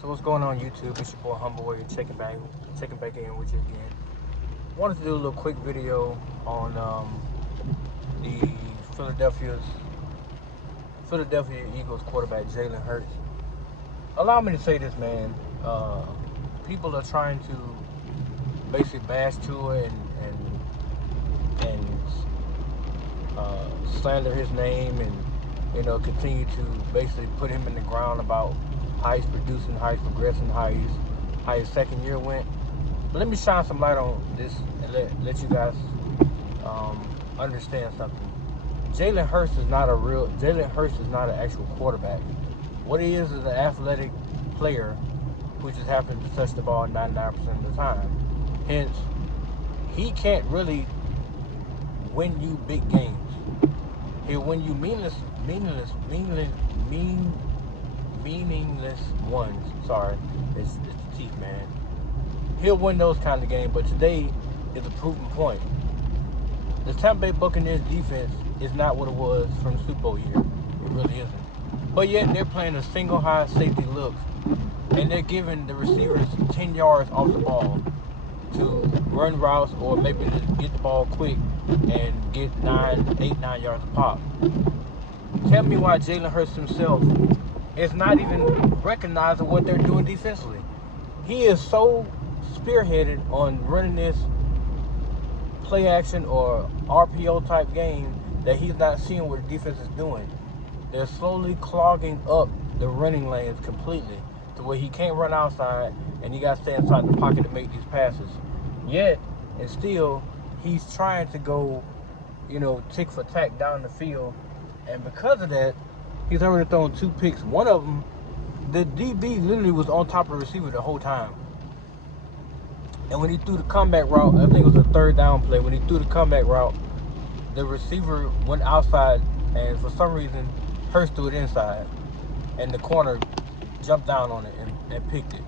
So what's going on YouTube? It's your boy Humble checking back in with you again. Wanted to do a little quick video on the Philadelphia Eagles quarterback Jalen Hurts. Allow me to say this, man. People are trying to basically bash Tua and slander his name and continue to basically put him in the ground about how he's producing, how he's progressing, how his second year went. But let me shine some light on this and let you guys understand something. Jalen Hurts is not an actual quarterback. What he is an athletic player who just happens to touch the ball 99% of the time. Hence, he can't really win you big games. He'll win you meaningless ones. Sorry, it's the teeth, man. He'll win those kind of games, but today is a proven point. The Tampa Bay Buccaneers defense is not what it was from the Super Bowl year. It really isn't. But yet they're playing a single high safety look, and they're giving the receivers 10 yards off the ball to run routes or maybe to get the ball quick and get 9 yards a pop. Tell me why Jalen Hurts himself is not even recognizing what they're doing defensively. He is so spearheaded on running this play action or RPO type game that he's not seeing what the defense is doing. They're slowly clogging up the running lanes completely to where he can't run outside and he got to stay inside the pocket to make these passes. Yet, and still, he's trying to go, tick for tack down the field. And because of that, he's already thrown 2 picks. One of them, the DB literally was on top of the receiver the whole time. And when he threw the comeback route, I think it was a 3rd down play, when he threw the comeback route, the receiver went outside, and for some reason, Hurts threw it inside. And the corner jumped down on it and picked it.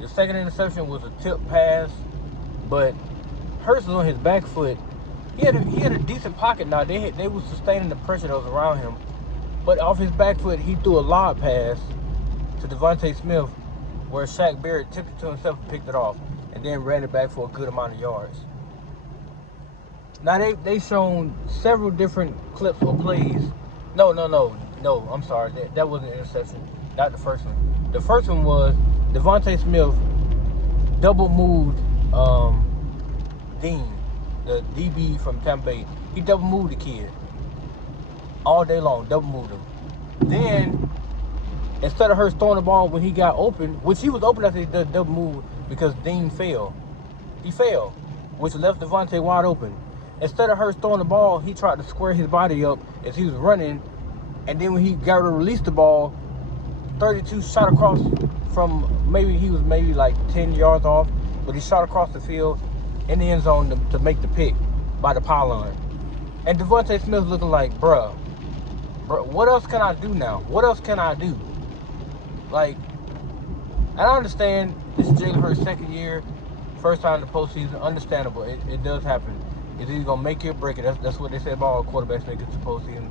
The second interception was a tip pass, but Hurts was on his back foot. He had a decent pocket now. They were sustaining the pressure that was around him. But off his back foot, he threw a lob pass to Devontae Smith, where Shaq Barrett tipped it to himself and picked it off, and then ran it back for a good amount of yards. Now they shown several different clips or plays. No, I'm sorry. That wasn't an interception. Not the first one. The first one was Devontae Smith double moved Dean, the DB from Tampa Bay. He double moved the kid all day long, double moved him. Then, instead of Hurts throwing the ball when he got open, which he was open after he did double move because Dean failed. He failed, which left Devontae wide open. Instead of Hurts throwing the ball, he tried to square his body up as he was running, and then when he got to release the ball, 32 shot across from he was like 10 yards off, but he shot across the field in the end zone to make the pick by the pylon. And Devontae Smith looking like, bruh, what else can I do now? What else can I do? Like, I understand this is Jalen Hurts' second year, first time in the postseason. Understandable. It does happen. It's either going to make you or break it. That's what they say about all quarterbacks making it to the postseason.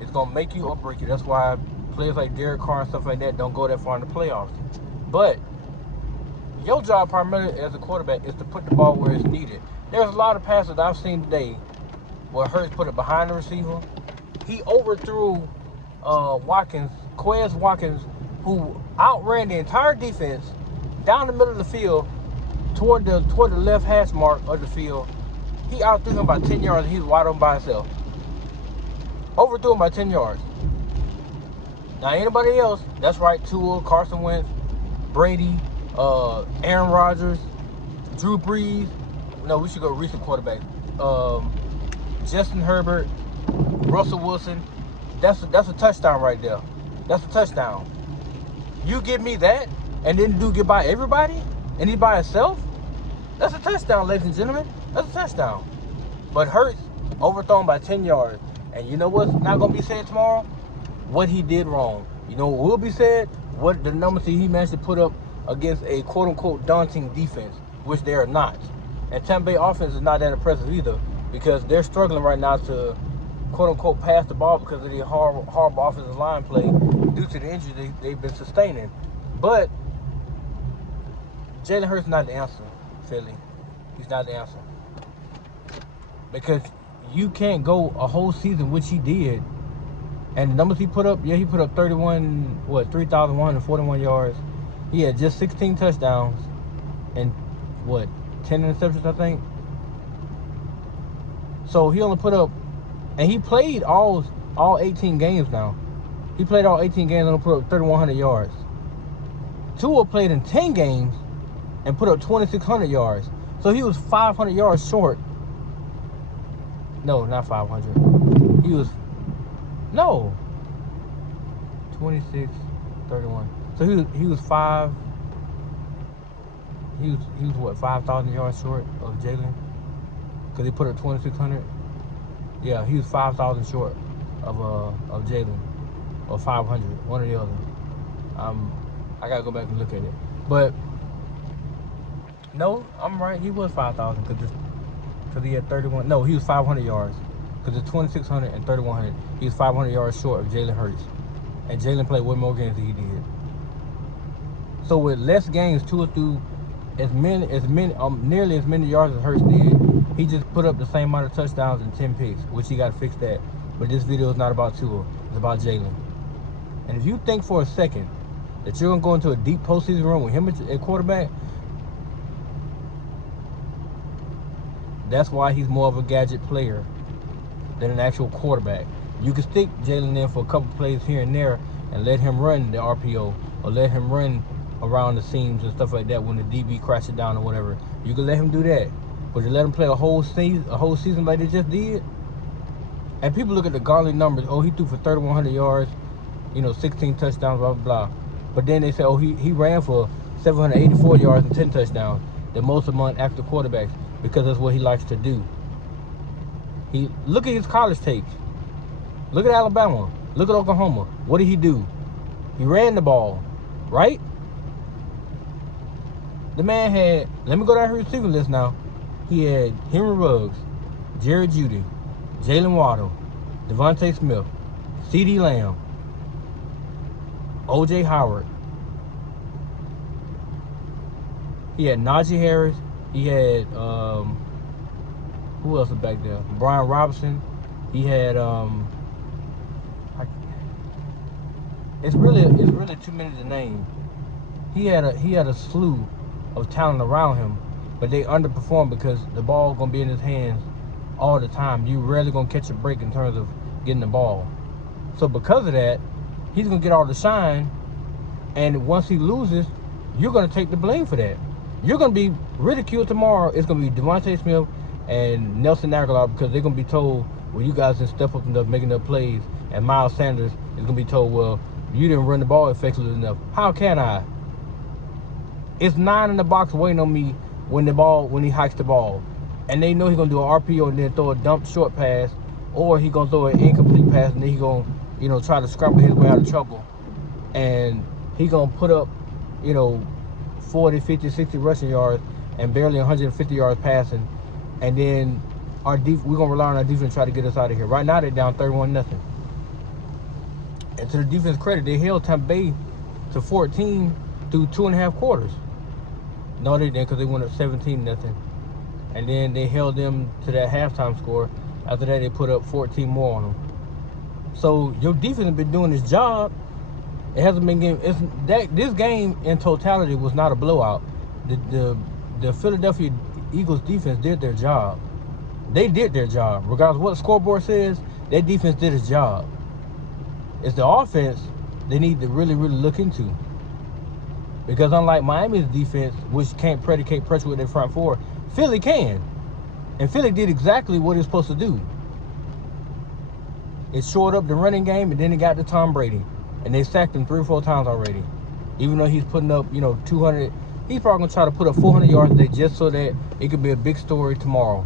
It's going to make you or break you. That's why players like Derek Carr and stuff like that don't go that far in the playoffs. But your job primarily as a quarterback is to put the ball where it's needed. There's a lot of passes I've seen today where Hurts put it behind the receiver. He overthrew Quez Watkins, who outran the entire defense down the middle of the field toward the left hash mark of the field. He outthrew him by 10 yards and he was wide open by himself. Overthrew him by 10 yards. Now anybody else, that's right, Tua, Carson Wentz, Brady, Aaron Rodgers, Drew Brees. No, we should go recent quarterbacks. Justin Herbert, Russell Wilson. That's a touchdown right there. That's a touchdown. You give me that, and then dude get by everybody, and he by himself? That's a touchdown, ladies and gentlemen. That's a touchdown. But Hurts overthrown by 10 yards. And you know what's not going to be said tomorrow? What he did wrong. You know what will be said? What the numbers that he managed to put up against a quote-unquote daunting defense, which they are not. And Tampa Bay offense is not that impressive either, because they're struggling right now to quote unquote pass the ball because of the horrible offensive line play due to the injury they've been sustaining. But Jalen Hurts is not the answer, Philly. He's not the answer. Because you can't go a whole season, which he did, and the numbers he put up, he put up 3,141 yards. He had just 16 touchdowns and 10 interceptions, I think. So he only put up, and he played all 18 games now. He played all 18 games and only put up 3,100 yards. Tua played in 10 games and put up 2,600 yards. So he was 500 yards short. No, not 500. He was, no, 26, 31. So he was 5,000 yards short of Jalen? Because he put up 2,600? Yeah, he was 5,000 short of Jalen. Or 500, one or the other. I gotta go back and look at it. But no, I'm right. He was 5,000 because he had 31. No, he was 500 yards because it's 2,600 and 3,100. He was 500 yards short of Jalen Hurts, and Jalen played way more games than he did. So with less games, Tua threw nearly as many yards as Hurts did. He just put up the same amount of touchdowns and 10 picks, which he got to fix that. But this video is not about Tua. It's about Jalen. And if you think for a second that you're going to go into a deep postseason run with him at quarterback, that's why he's more of a gadget player than an actual quarterback. You can stick Jalen in for a couple plays here and there and let him run the RPO or let him run around the seams and stuff like that when the DB crashes down or whatever. You can let him do that. But to let him play a whole season like they just did, and people look at the gauntlet numbers. Oh, he threw for 3,100 yards, 16 touchdowns, blah, blah, blah. But then they say, oh, he ran for 784 yards and 10 touchdowns, the most among active quarterbacks, because that's what he likes to do. Look at his college tapes. Look at Alabama. Look at Oklahoma. What did he do? He ran the ball, right? The man had, let me go down his receiving list now. He had Henry Ruggs, Jerry Jeudy, Jalen Waddle, Devontae Smith, CeeDee Lamb, O.J. Howard. He had Najee Harris. He had, who else was back there? Brian Robinson. He had, it's really too many to name. He had a slew of talent around him, but they underperformed because the ball gonna be in his hands all the time. You rarely gonna catch a break in terms of getting the ball. So because of that, he's gonna get all the shine, and once he loses, you're gonna take the blame for that. You're gonna be ridiculed tomorrow. It's gonna be Devontae Smith and Nelson Agholor because they're gonna be told, well, you guys didn't step up enough making up plays, and Miles Sanders is gonna be told, well, you didn't run the ball effectively enough. How can I? It's 9 in the box waiting on me when he hikes the ball, and they know he's gonna do an RPO and then throw a dump short pass, or he's gonna throw an incomplete pass and then he's gonna try to scramble his way out of trouble, and he's gonna put up 40, 50, 60 rushing yards and barely 150 yards passing, and then we're gonna rely on our defense to try to get us out of here. Right now they're down 31-0. And to the defense credit, they held Tampa Bay to 14 through 2.5 quarters. No, they didn't, because they went up 17-0. And then they held them to that halftime score. After that, they put up 14 more on them. So your defense has been doing its job. It hasn't been game. This game in totality was not a blowout. The Philadelphia Eagles defense did their job. They did their job. Regardless of what the scoreboard says, their defense did its job. It's the offense they need to really, really look into. Because unlike Miami's defense, which can't predicate pressure with their front four, Philly can. And Philly did exactly what it's supposed to do. It shored up the running game, and then it got to Tom Brady. And they sacked him 3 or 4 times already. Even though he's putting up, 200. He's probably going to try to put up 400 yards a day just so that it could be a big story tomorrow.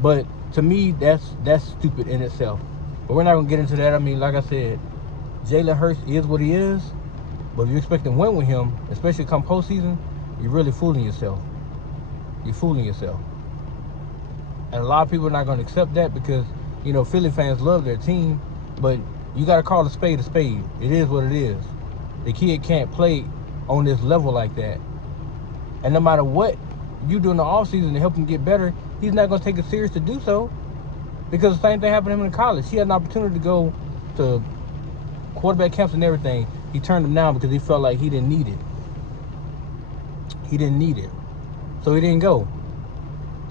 But to me, that's stupid in itself. But we're not going to get into that. I mean, like I said, Jalen Hurts is what he is. But if you expect to win with him, especially come postseason, you're really fooling yourself. You're fooling yourself. And a lot of people are not going to accept that because, You know, Philly fans love their team, but you got to call a spade a spade. It is what it is. The kid can't play on this level like that. And no matter what you do in the offseason to help him get better, he's not going to take it serious to do so. Because the same thing happened to him in college. He had an opportunity to go to quarterback camps and everything. He turned them down because he felt like he didn't need it. He didn't need it. So he didn't go.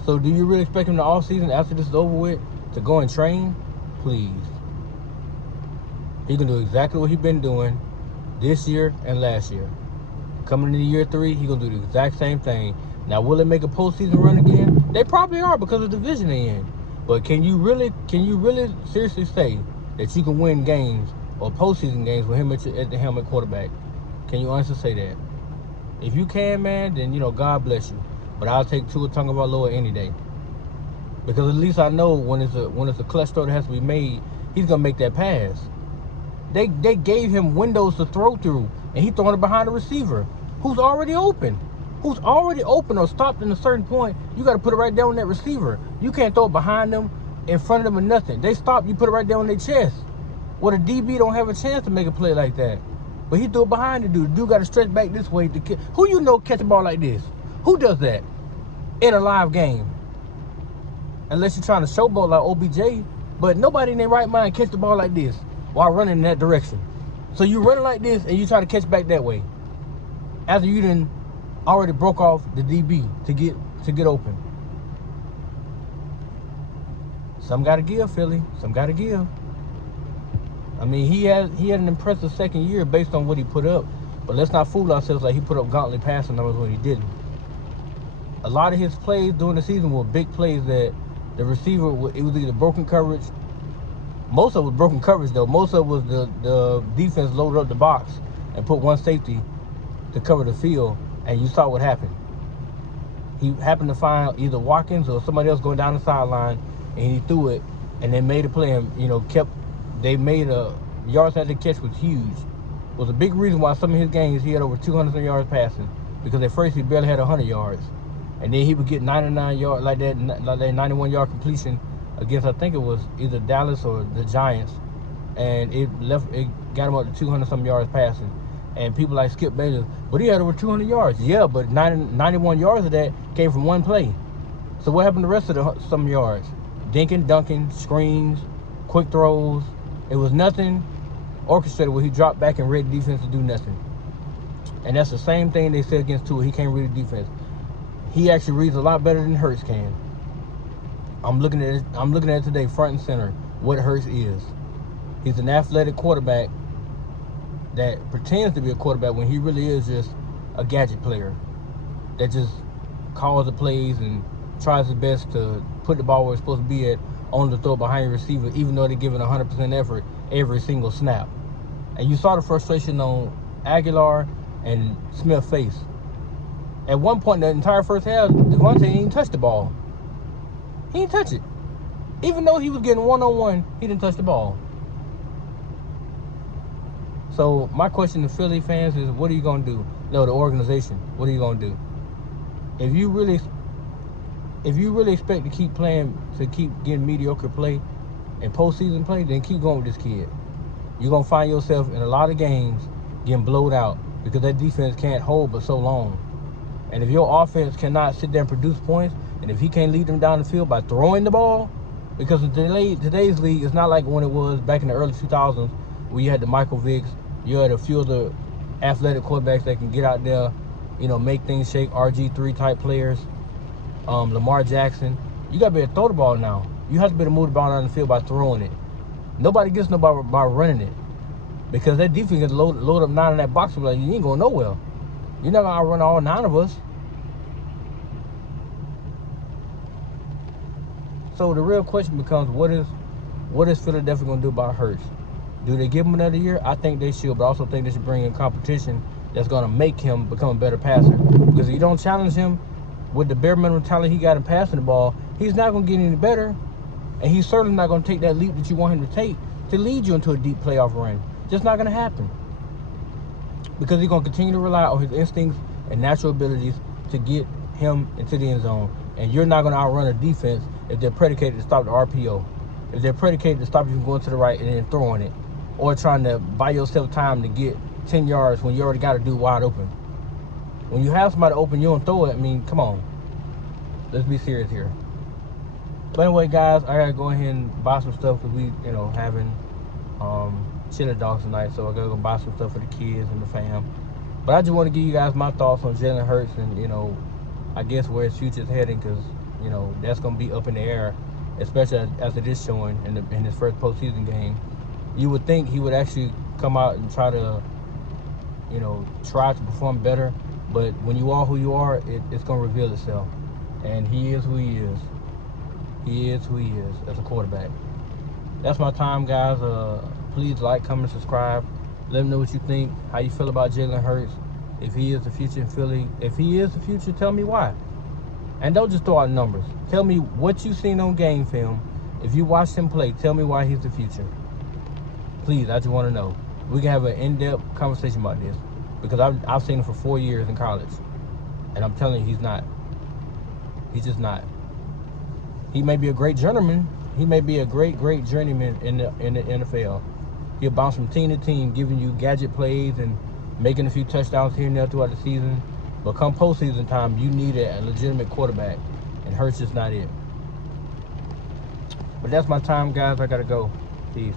So do you really expect him in the offseason, after this is over with, to go and train? Please. He can do exactly what he's been doing this year and last year. Coming into year 3, he's going to do the exact same thing. Now, will it make a postseason run again? They probably are because of the division they're in. But can you really seriously say that you can win games or postseason games with him at the helm at quarterback? Can you honestly say that? If you can, man, then, you know, God bless you. But I'll take Tua Tagovailoa any day. Because at least I know when it's a clutch throw that has to be made, he's going to make that pass. They gave him windows to throw through, and he's throwing it behind the receiver who's already open. Who's already open or stopped in a certain point. You got to put it right down on that receiver. You can't throw it behind them, in front of them, or nothing. They stop, you put it right down on their chest. Well, the DB don't have a chance to make a play like that. But he threw it behind the dude. The dude got to stretch back this way. Who you know catch a ball like this? Who does that in a live game? Unless you're trying to showboat like OBJ. But nobody in their right mind catch the ball like this while running in that direction. So you running like this and you try to catch back that way. After you done already broke off the DB to get open. Some got to give, Philly. Some got to give. I mean, he had an impressive second year based on what he put up. But let's not fool ourselves like he put up gauntlet passing numbers when he didn't. A lot of his plays during the season were big plays that the receiver, it was either broken coverage. Most of it was broken coverage, though. Most of it was the defense loaded up the box and put one safety to cover the field, and you saw what happened. He happened to find either Watkins or somebody else going down the sideline, and he threw it, and they made a play, and, you know, they made a yards after the catch was huge. It was a big reason why some of his games he had over 200 yards passing, because at first he barely had 100 yards. And then he would get 99 yards, like that 91-yard completion against, I think it was either Dallas or the Giants. And it got him up to 200-some yards passing. And people like Skip Bayless, but he had over 200 yards. Yeah, but 91 yards of that came from one play. So what happened to the rest of some yards? Dinking, dunking, screens, quick throws. It was nothing orchestrated where he dropped back and read defense to do nothing. And that's the same thing they said against Tua. He can't read the defense. He actually reads a lot better than Hurts can. I'm looking at it today, front and center, what Hurts is. He's an athletic quarterback that pretends to be a quarterback when he really is just a gadget player that just calls the plays and tries his best to put the ball where it's supposed to be at, on the throw behind your receiver, even though they're giving 100% effort every single snap. And you saw the frustration on Aguilar and Smith's face. At one point, the entire first half, Devontae didn't even touch the ball. He didn't touch it. Even though he was getting one-on-one, he didn't touch the ball. So my question to Philly fans is, what are you going to do? No, the organization. What are you going to do? If you really expect to keep playing, to keep getting mediocre play and postseason play, then keep going with this kid. You're going to find yourself in a lot of games getting blowed out because that defense can't hold but so long. And if your offense cannot sit there and produce points, and if he can't lead them down the field by throwing the ball, because in today's league, it's not like when it was back in the early 2000s where you had the Michael Vicks, you had a few of the athletic quarterbacks that can get out there, you know, make things shake, RG3 type players, Lamar Jackson. You got to be able to throw the ball now. You have to be able to move the ball down the field by throwing it. Nobody gets nobody by running it, because that defense can load up 9 in that box. Like, you ain't going nowhere. You're not going to outrun all 9 of us. So the real question becomes, what is Philadelphia going to do about Hurts? Do they give him another year? I think they should, but I also think they should bring in competition that's going to make him become a better passer. Because if you don't challenge him with the bare minimum talent he got in passing the ball, he's not going to get any better. And he's certainly not going to take that leap that you want him to take to lead you into a deep playoff run. Just not going to happen. Because he's going to continue to rely on his instincts and natural abilities to get him into the end zone. And you're not going to outrun a defense if they're predicated to stop the RPO. if they're predicated to stop you from going to the right and then throwing it, or trying to buy yourself time to get 10 yards when you already got a dude wide open. When you have somebody open, you don't throw it. I mean, come on. Let's be serious here. But anyway, guys, I gotta go ahead and buy some stuff because we, having chili dogs tonight. So I gotta go buy some stuff for the kids and the fam. But I just want to give you guys my thoughts on Jalen Hurts and, I guess where his future is heading, because, that's gonna be up in the air, especially as it is showing in his first postseason game. You would think he would actually come out and try to, try to perform better. But when you are who you are, it's gonna reveal itself. And he is who he is. He is who he is as a quarterback. That's my time, guys. Please like, comment, subscribe. Let me know what you think, how you feel about Jalen Hurts. If he is the future in Philly. If he is the future, tell me why. And don't just throw out numbers. Tell me what you've seen on game film. If you watched him play, tell me why he's the future. Please, I just want to know. We can have an in-depth conversation about this. Because I've seen him for 4 years in college. And I'm telling you, he's not. He's just not. He may be a great journeyman. He may be a great journeyman in the NFL. He'll bounce from team to team, giving you gadget plays and making a few touchdowns here and there throughout the season. But come postseason time, you need a legitimate quarterback. And Hurts is not it. But that's my time, guys. I got to go. Peace.